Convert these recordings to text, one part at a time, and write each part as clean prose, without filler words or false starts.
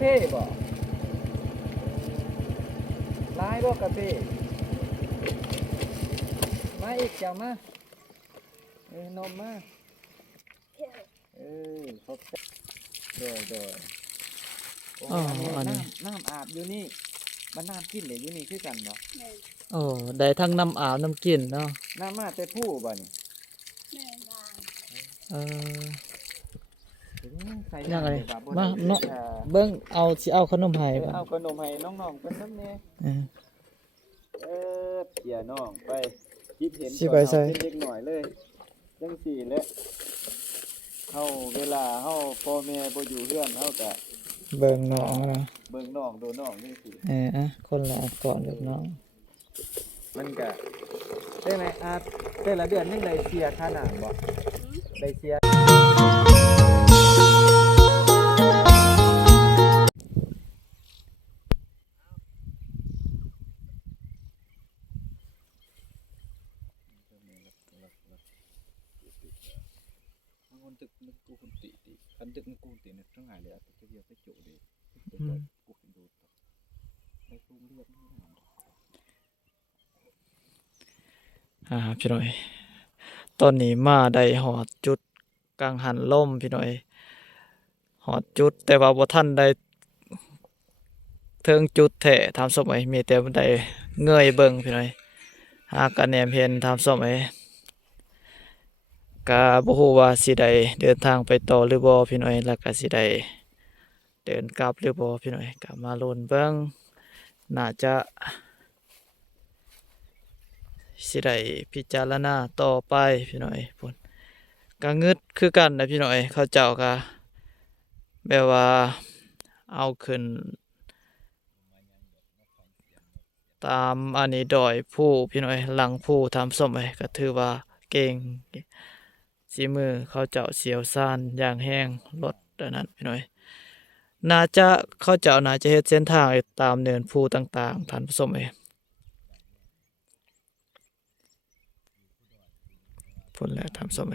เทบ่ร้ายบ่กาแฟมาอีกจังมานมมาขอบใจโดยโอ้อันนี้น้ำอาบอยู่นี่มันน้ำกินเลยอยู่นี่คือกันบ่โอ้ได้ทั้งน้ำอาบน้ำกินเนาะน้ำมาแต่ผู้บ่นี่เออยังไงมาเนาะเบิ้งเอาสิเอาขนมให้บ่เอาขนมให้น้องๆเพิ่นนำแน่เสียน้องไปคิดเห็นก่อนเอาเป็นเล็กหน่อยเลยจังสี่แหละเฮาเวลาเฮาพ่อแม่บ่อยู่เรือนเฮาก็เบิ่งน้องนะเบิ่งน้องดูน้องจังซี่คนละก่อนเด็กน้องมันก็ได้ไหมแต่ละเดือนยังได้เสียค่าน้ำบ่ได้เสียตึกนึกกูคนตีคันตึกนึกกูตีนึกทั้งหลายเลยตึกเดียวไปโจดีกูดูในกรุงเรียบนี่พี่หน่อยตอนนี้มาได้หอดจุดกังหันลมพี่หน่อยหอดจุดแต่ว่าบ่ทันได้เทิงจุดแท้ทำสมัยมีแต่ได้เงยเบิ่งพี่หน่อยหากันแนมเห็นทำสมัยกะบ่ฮู้ว่าสิได้เดินทางไปต่อหรือบ่พี่น้อยแล้วก็สิได้เดินกลับหรือบ่พี่น้อยก็มาลุ้นเบิ่งน่าจะสิได้พิจารณาต่อไปพี่น้อยพุ่นก็งึดคือกันนะพี่น้อยเขาเจ้าก็แบบว่าเอาขึ้นตามอันนี้ดอยผู้พี่น้อยหลังผู้ทำสมัยก็ถือว่าเก่งสีมือเขาเจ้าเสียวซ่านอย่างแห้งรถดังนั้นพี่น้อยน่าจะเขาเจ้าน่าจะเฮ็ดเส้นทางตามเนินภูต่างๆท่านผู้ชมพุ่นแหละท่านผู้ชม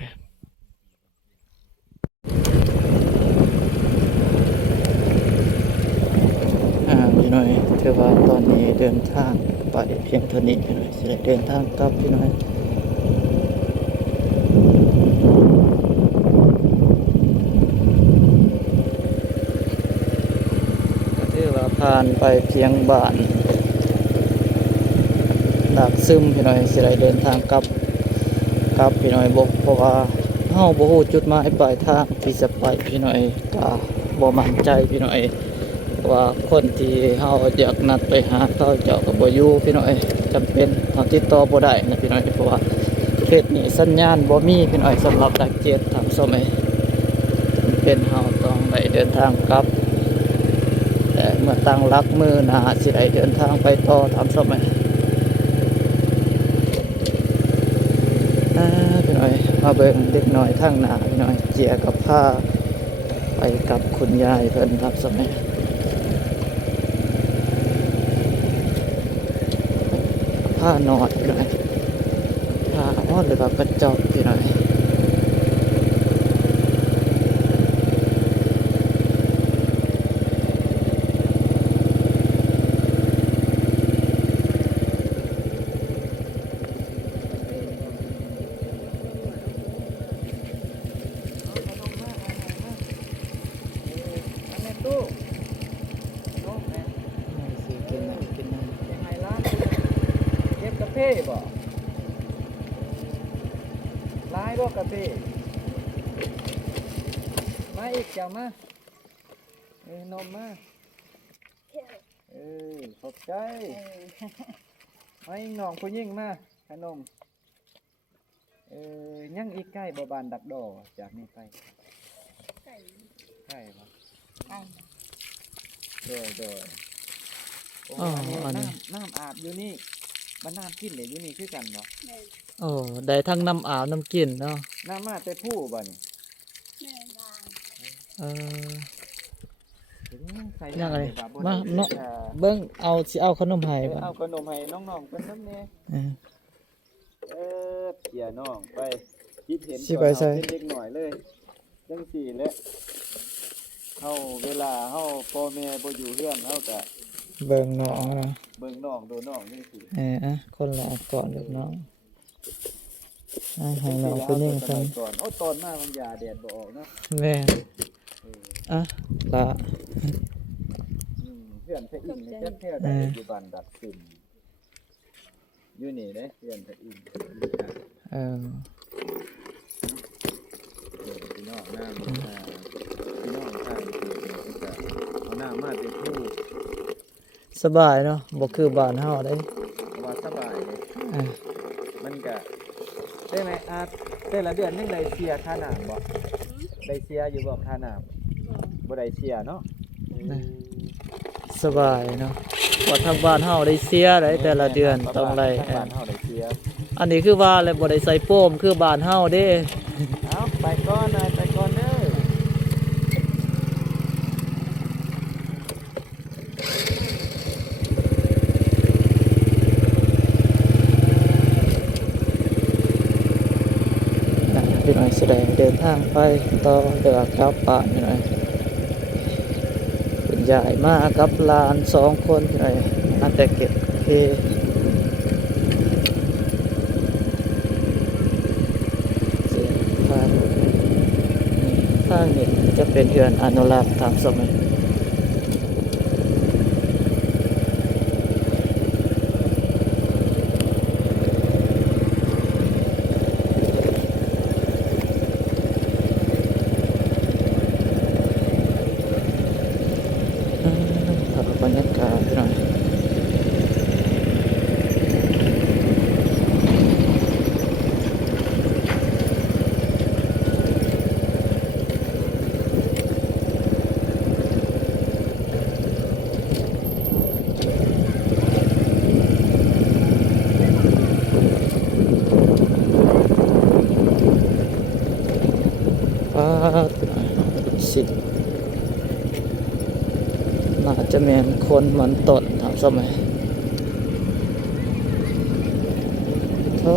พี่น้อยถือว่าตอนนี้เดินทางไปเพียงเท่านี้พี่น้อยสิได้เดินทางกลับพี่น้อยผ่านไปเพียงบ้านดักซึมพี่น้อยสิได้เดินทางกลับพี่น้อยบอกเพราะว่าเฮาบ่ฮู้จุดหมายปลายทางที่จะไปพี่น้อยก็บ่มั่นใจพี่น้อยว่าคนที่เฮาอยากนัดไปหาเขาเจ้าก็บ่อยู่พี่น้อยจำเป็นเฮาติดต่อบ่ได้นะพี่น้อยเพราะว่าเขตนี้สัญญาณบ่มีพี่น้อยสำหรับดักเจ็ดทำสมัยเป็นเฮาต้องได้เดินทางกลับแต่เมื่อตั้งรักมือนาสิได้เดินทางไปต่อทำสมัยพี่น้อยมาเบิ่งเด็กน้อยทางหน้าพี่น้อยเจียกับผ้าไปกับคุณยายเพิ่นทำสมัยผ้านอนพี่น้อยผ้านอนหรือว่ากระจกพี่น้อยเท่บ่ร้ายบ่กาแฟมาอีกจังมานมมาขอบใจมาอีกน้องผู้หญิงมาขนมยังอีกใกล้บ่บานดักดอจากนี้ไปใกล้บ่โดยโอ้น้ำอาบอยู่นี่มันน้ำกินเลยอยู่นี่คือกันบ่โอ้ได้ทั้งน้ำอาบน้ำกินเนาะน้ำมาแต่ผู้บ่นี่ยังไงมาเนาะเบิ้งเอาสิเอาขนมให้บ่เอาขนมให้น้องๆเพิ่นนำแน่เสียน้องไปคิดเห็นก่อนเอาเป็นเล็กหน่อยเลยจังสี่แหละเฮ เฮาเวลาเฮาพ่อแม่บ่อยู่เฮือนเฮาก็ เบิ่งน้องนะ เบิ่งน้องดูน้องนี่สิ อ่ะคนละเอาก่อนลูกน้องให้น้องผู้หญิง ก่ ซั่น อนโอ้ตอนมามันยาแดดบ่ออกเนาะ แม่อ่ะละ เพื่อนพระอินทร์นี่จักแท้ได้อยู่บ้านดักซึมอยู่นี่เด้เพื่อนพระอินทร์ เออ พี่น้องน้ำพี่น้องทางที่จะเอาน้ำมาเป็นผู้ สบายเนาะบ่คือบ้านเฮาได้ ว่าสบายเลย อ่ะ มันก็ได้ไหมอาแต่ละเดือนยังได้เสียค่าน้ำบ่ได้เสียอยู่บ่ค่าน้ำบ่ได้เสียเนาะ สบายเนาะว่าทางบ้านเฮาได้เสียได้แต่ละเดือนต้องได้ ทางบ้านเฮาได้เสีย อันนี้คือว่าแล้วบ่ได้ใส่โป้มคือบ้านเฮาเด้ เอาไปก่อนนะไปก่อนเด้อ พี่น้อยแสดงเดินทางไปต่อเดือกกลับบ้านพี่น้อยคุณยายมากับหลาน2 คนพี่น้อยมาแต่เก็บเพทางนี้จะเป็นเฮือนอนุรักษ์ตามสมัยบรรยากาศพี่น้อยสิน่าจะแม่นคนเหมือนต้นทางสมัยโธ่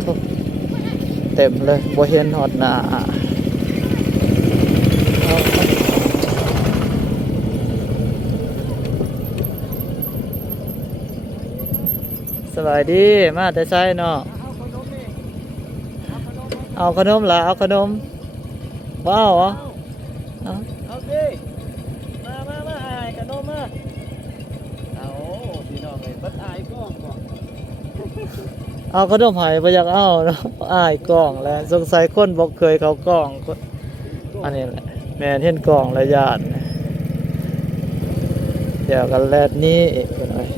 โธ่เต็มเลยบ่เห็นฮอดหน้าสบายดีมาแต่ไสเนาะเอาขนมล่ะเอาขนมว้าวเหรอเอา เอาดิมาอายกันโนมาเอาพี่น้องเอ้ยบัดอายกล้องบ่ เอาขนมไผ่ไปอยากเอาเนาะอ้ายกล่องแล้วสงสัยคนบอกเคยเขากล่องอันนี้แหละแม่นเห็นกล่องแล้วญาติเดี๋ยวกันแลดนี้อีกหน่อย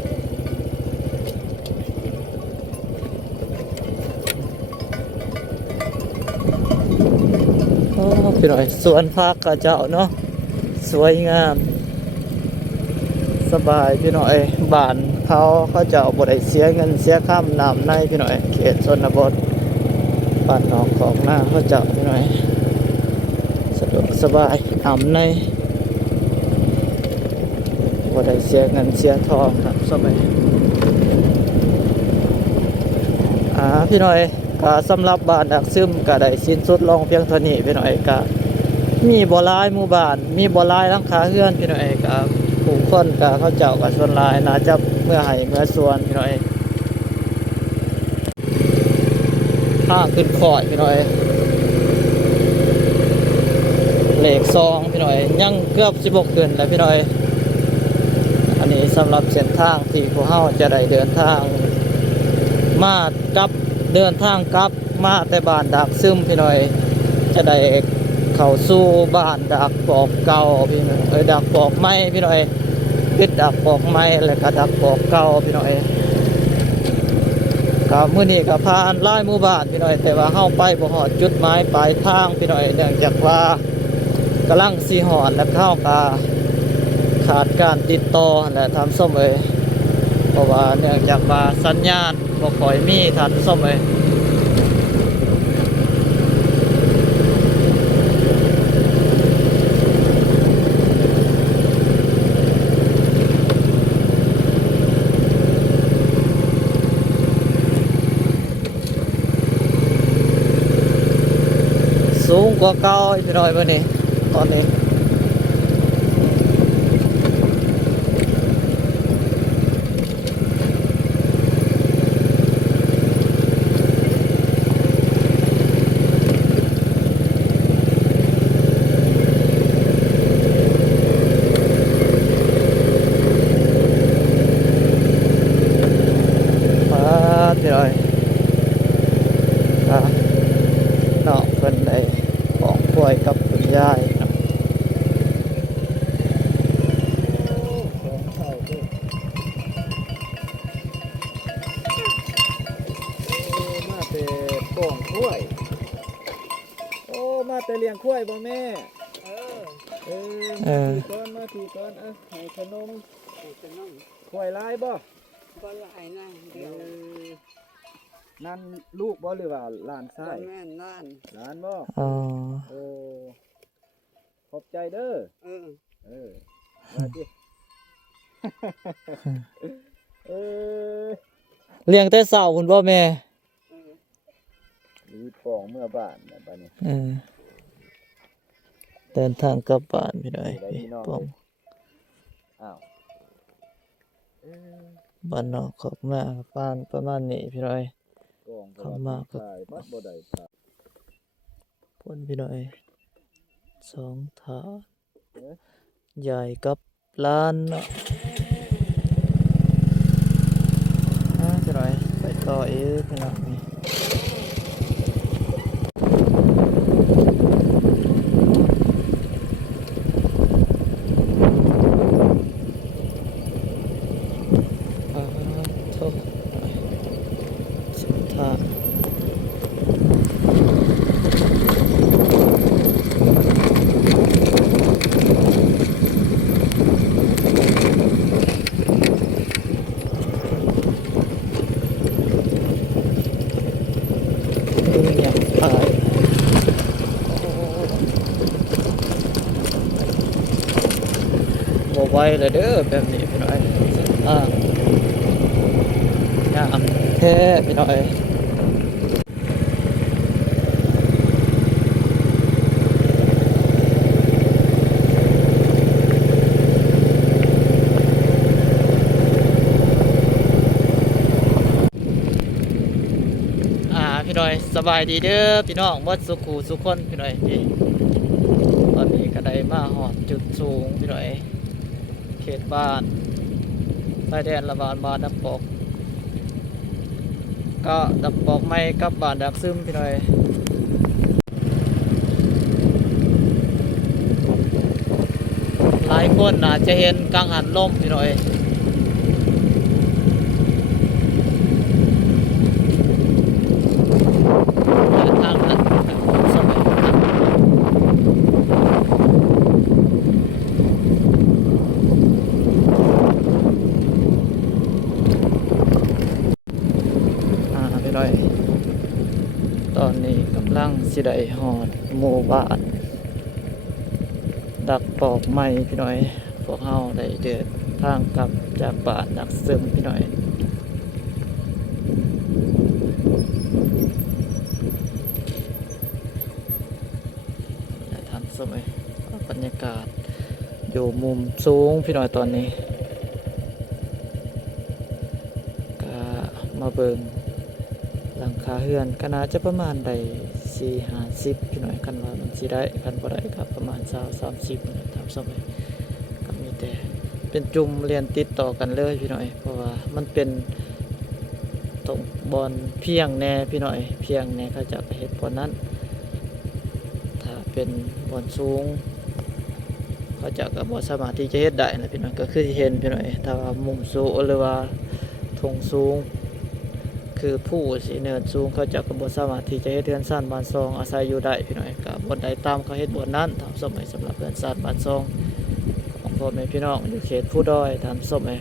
โอ้พี่หน่อยสวนพักกระเจ้าเนาะสวยงามสบายพี่หน่อยบ้านเขาเจ้าบ่ได้เสียเงินเสียค่าน้ำในพี่หน่อยเขตชนบทบ้านนอกของหน้าเขาเจ้าพี่หน่อยสะดวกสบายน้ำในบ่ได้เสียเงินเสียทองครับสมัยพี่หน่อยก็สำหรับบ้านดักซึมก็ได้สิ้นสุดลงเพียงเท่านี้พี่หน่อยก็มีบ่หลายหมู่บ้านมีบ่หลายหลังคาเรือนพี่หน่อยก็ผู้คนก็เขาเจ้าก็ส่วนหลายน่าจะเมื่อให้เมื่อส่วนพี่หน่อยข้างขึ้นคอยพี่หน่อยเลข2พี่หน่อยยังเกือบ16ขึ้นแล้วพี่หน่อยอันนี้สำหรับเส้นทางที่พวกเฮาจะได้เดินทางมากับเดินทางกลับมาแต่บ้านดักซึมพี่หน่อยจะได้เข้าสู่บ้านดักปอกเก่าพี่หน่อยดักปอกไม้พี่หน่อยปิดดักปอกไม้แล้วก็ดักปอกเก่าพี่หน่อยกับมื้อนี้ก็ผ่านหลายหมู่บ้านพี่หน่อยแต่ว่าเฮาไปบ่ฮอดจุดหมายปลายทางพี่หน่อยเนื่องจากว่ากำลังสิฮอดแล้วเข้าก็ขาดการติดต่อและทำส้มเพราะว่าเนื่องจากว่าสัญญาณบ่ค่อยมีทันส้มสูงกว่าเก่าพี่น้อยมื้อนี้ตอนนี้ วยกับคุณยายเนาะ ของเขาเด้อมาแต่กล่องกล้วยโอ้มาแต่เลี้ยงกล้วยบ่แม่มาถือก่อนมาถือก่อนอ่ะให้ขนมกล้วยลายบ่ ก็หลายนะเดียว นั่นลูกบ่หรือว่าหลานชาย แม่นล้าน หลานบ่ อ๋อ โอ้ขอบใจเด้อ เออ มาดิ เออ เลี้ยงแต่เช้าพุ่นบ่แม่ เออ มีปองเมื่อบ้านนะบ้านนี้ เดินทางกลับบ้านพี่น้อย ได้พี่น้อง ป้อม อ้าวเออ บ้านนอกขอบมาบ้านประมาณนี้พี่น้อย กอง เข้ามาก็ ขายบัดบ่ได้ขาย พ่นพี่น้อย2ถาด เอ๊ะ ใหญ่กับล้านเนาะพี่น้อยไปต่ออีกพี่น้องนี่โทษสิบถาด ดูอย่างตายบ่ไหวเลยเด้อแบบนี้พี่น้อยงามแท้พี่น้อยพี่น้อยสบายดีเด้อพี่น้องหมดสุขูสุขคนพี่น้อยนี่ตอนนี้ก็ได้มาหอดจุดสูงพี่น้อยเขตบ้านชายแดนระบาดบ้านดับปอกก็ดับปอกไม่กับบ้านดักซึมพี่น้อยหลายคนอาจจะเห็นกังหันลมพี่น้อยทางนั้นสมัยนั้นพี่น้อยตอนนี้กำลังสิได้หอดหมู่บ้านดักปอกไม้พี่น้อยพวกเฮาได้เดินทางกลับจากบ้านดักซึมพี่น้อยสมัยบรรยากาศอยู่มุมสูงพี่น้อยตอนนี้ก็มาเบิงหลังคาเฮือนก็น่าจะประมาณได้4-50พี่น้อยกันว่ามันสิได้กันบ่ได้ก็ประมาณ20-30ตามสมัยก็มีแต่เป็นจุ่มเรียนติดต่อกันเลยพี่น้อยเพราะว่ามันเป็นตรงบอนเพียงแน่พี่น้อยเพียงแน่เขาจะเฮ็ดบอนนั้นเป็นบอนสูงเขาจะกับบอสามารถที่จะเฮ็ดได้นะพี่น้องก็คือที่เห็นพี่น้อยถ้าว่ามุมสูงหรือว่าทงสูงคือผู้สิเนินสูงเขาจะกับบอสามารถที่จะเฮ็ดเรือนซ่านบ้านซองอาศัยอยู่ได้พี่น้อยกับบนใดตามเขาเฮ็ดบนนั้นตามสมัยสำหรับเรือนซ่านบ้านซองของพ่อแม่พี่น้องอยู่เขตผู้ด้อยตามสมัย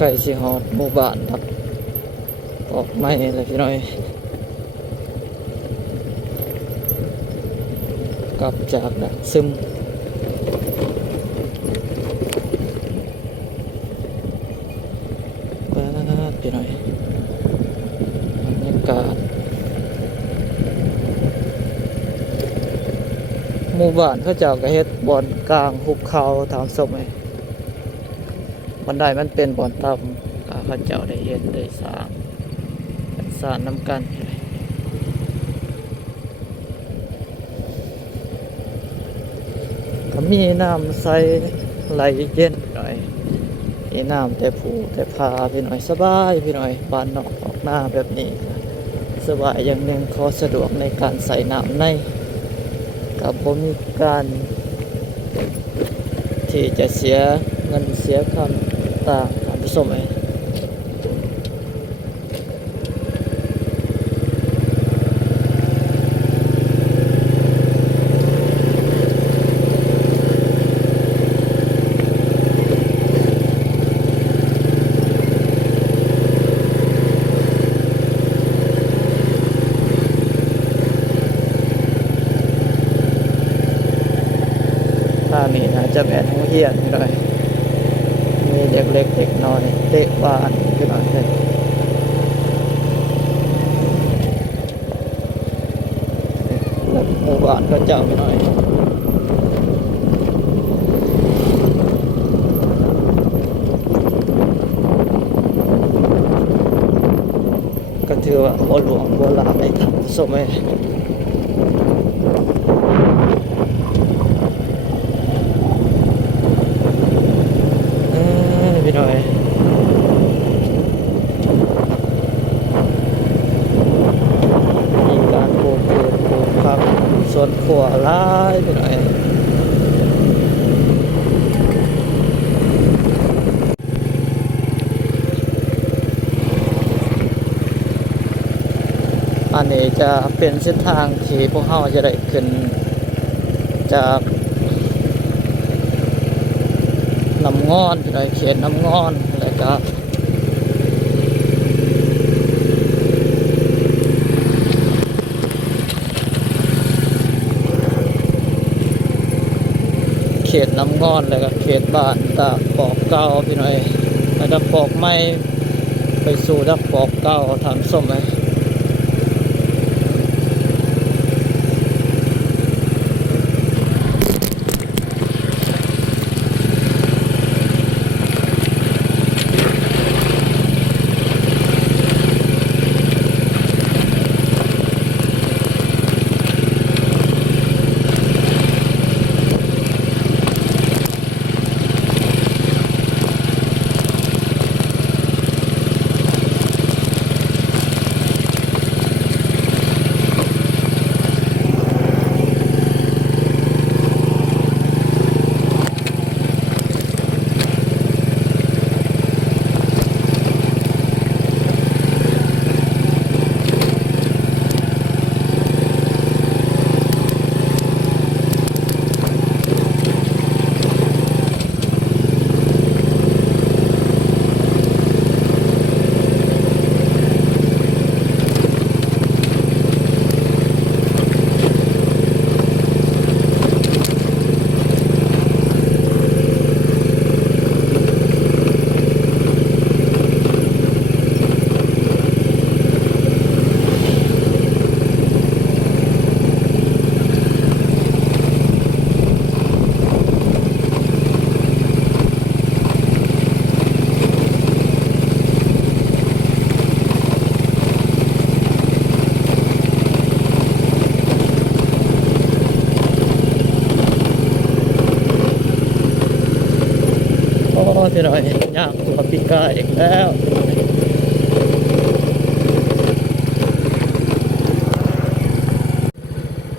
ใกล้สิฮอดหมู่บ้านครับ ออกไม่เลยพี่น้อยกลับจากดักซึมพี่น้อยบรรยากาศหมู่บ้านเขาเจ้าก็เฮ็ดบ่อนกลางหุบเขาถามสมัยบันไดมันเป็นบ่อนต่ำเขาเจ้าได้เฮ็ดได้สร้างน้ำกันก็มีน้ำใสไหลเย็นหน่อยมีน้ำแต่ผูแต่พาพี่หน่อยสบายพี่หน่อยบ้านนอกออกหน้าแบบนี้สบายอย่างหนึ่งขอสะดวกในการใส่น้ำในกับผมมีการที่จะเสียเงินเสียคำต่างท่านผู้ชมเองทางนี้นะจะแม่นหูเฮียนพี่หน่อยมีเด็กเล็กเด็กน้อยเตะบานพี่หน่อยเลยหมู่บ้านก็เจ้าพี่หน่อยก็ถือว่าบ่หลวงบ่หลายในทางสมัยพี่หน่อยมีการปลูกพืชปลูกผักสวนครัวหลายพี่หน่อยอันนี้จะเป็นเส้นทางที่พวกเราจะได้ขึ้นจากน้ำงอนพี่หน่อยเขียนน้ำงอนแล้วก็เขตน้ำงอนแล้วก็เขตบ้านตาปอกเก้าพี่หน่อยแล้วดักปอกไม้ไปสู่ดักปอกเก้าทางส้มเลยพี่หน่อยย่างตัวปีกาอีกแล้ว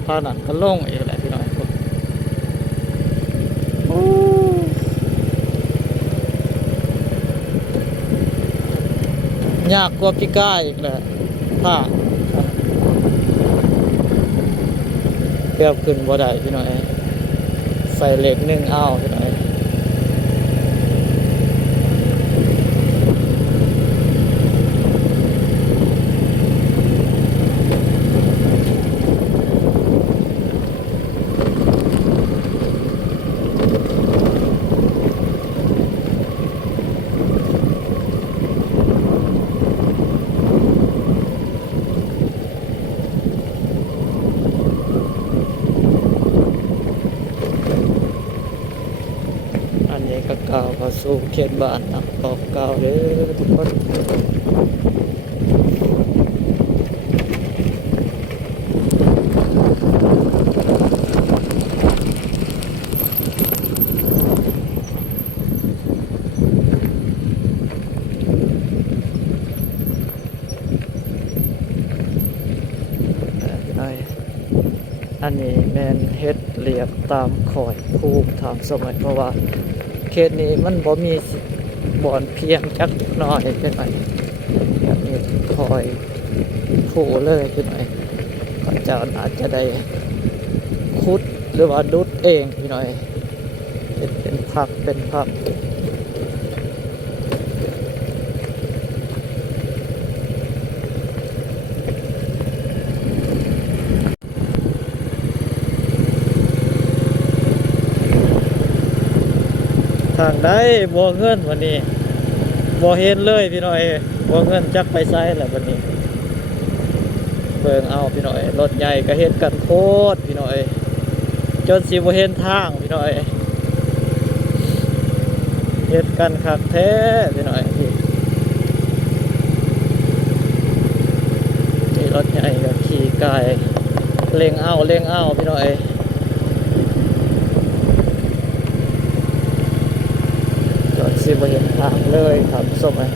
พาหนังก็ล่งอีกแหละพี่หน่อยยากกว่าปีกาอีกแหละถ้าเปรียบขึ้นบ่ได้พี่หน่อยใส่เหล็กนึ่งเอาพี่หน่อย สู่เขตบ้านนักตอกเก่าเด้อทุกคนพี่น้อยอันนี้แมนเฮ็ดเรียบตามข่อยภูมิถามสมัยเพราะว่าเขตนี้มันบ่มีบ่อนเพียงจักหน่อยเป็นไหมแบบนี้คอยผูเลยเป็นไหมเขาเจ้าอาจจะได้คุดหรือว่าดุดเองพี่หน่อยเป็นผักเป็นผักทางได้บ่เงินวันนี้บ่เห็นเลยพี่หน่อยบ่เงินจักไปไซแหละวันนี้เบิ่งเอาพี่หน่อยรถใหญ่ก็เฮ็ดกันโคตรพี่หน่อยจนสิบ่เห็นทางพี่หน่อยเฮ็ดกันคักแท้พี่หน่อยนี่รถใหญ่ก็ขี่ไกลเร่งเอาพี่หน่อยจนสิบ่เห็นทางเลยครับส้มไอ้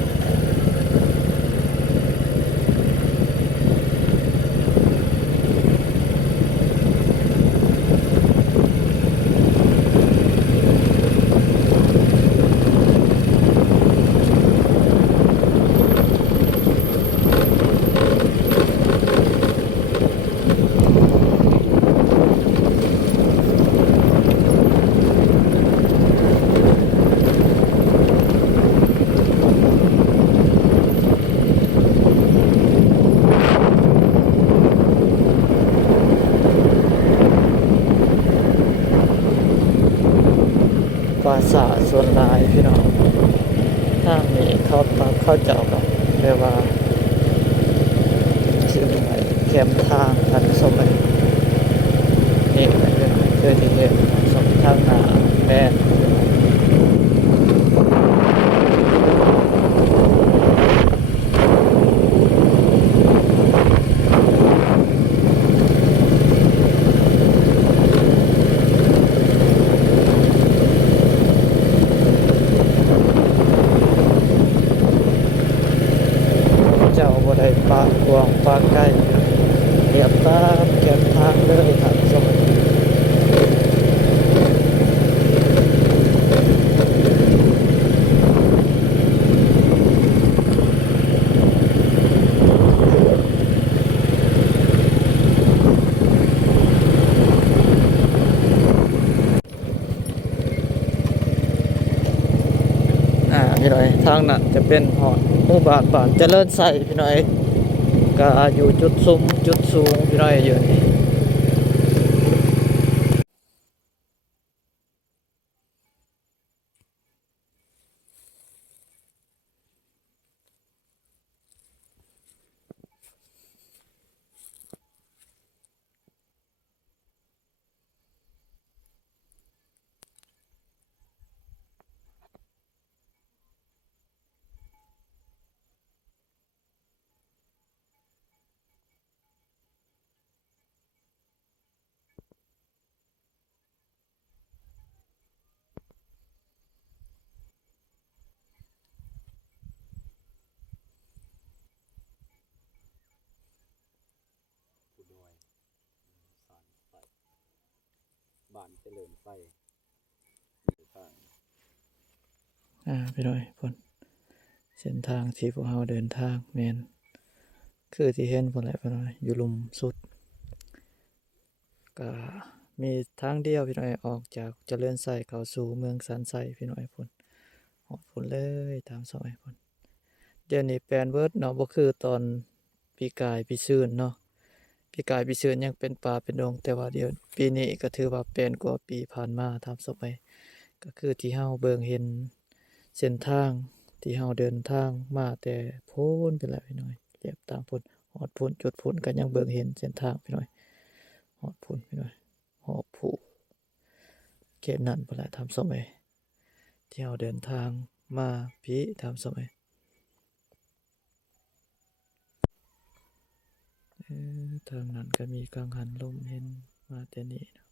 ภาษาส่วนหลายพี่น้องทางนี้เขาเจ้ากับเรียกว่าชื่ออะไรแคมทางทันสมัยนี่เคยที่เห็นสมทางหนาแม่เจ้าบ่ได้ปากกวางปากใกล้เรียบตามแคมทางเลยทันสมัยพี่น้อยทางนั้นจะเป็นหอดหมู่บ้านเจริญไส้พี่น้อยก็อยู่จุดสูงพี่น้อยอยู่นี่บ้านเจริญไฟทาง พี่น้อยพุ่นเส้นทางที่พวกเราเดินทางแม่นคือที่เห็นพุ่นแหละพี่น้อยอยู่ลุมสุดก็มีทางเดียวพี่น้อยออกจากเจริญไส้เข้าสู่เมืองสันไส้พี่น้อยพุ่นฮอดพุ่นเลยตามซอยพุ่นเดี๋ยวนี้แปลนเบิดเนาะบ่คือตอนปีกายปีซื่นเนาะปีกายปีซื่นยังเป็นป่าเป็นดงแต่ว่าเดี๋ยวปีนี้ก็ถือว่าแปลนกว่าปีผ่านมาตามซอยก็คือที่เฮาเบิ่งเห็นเส้นทางที่เฮาเดินทางมาแต่พ้นไปแล้วพี่น้อยเรียบตามพุ่นฮอดพุ่นจุดพุ่นก็ยังเบิ่งเห็นเส้นทางพี่น้อยฮอดพุ่นพี่น้อยหอบผู้เขตนั้นพุ่นแหละทำสมัย ที่เราเดินทางมาพี่ทำสมัยทางนั้นก็มีกังหันลมเห็นมาแต่นี้นะ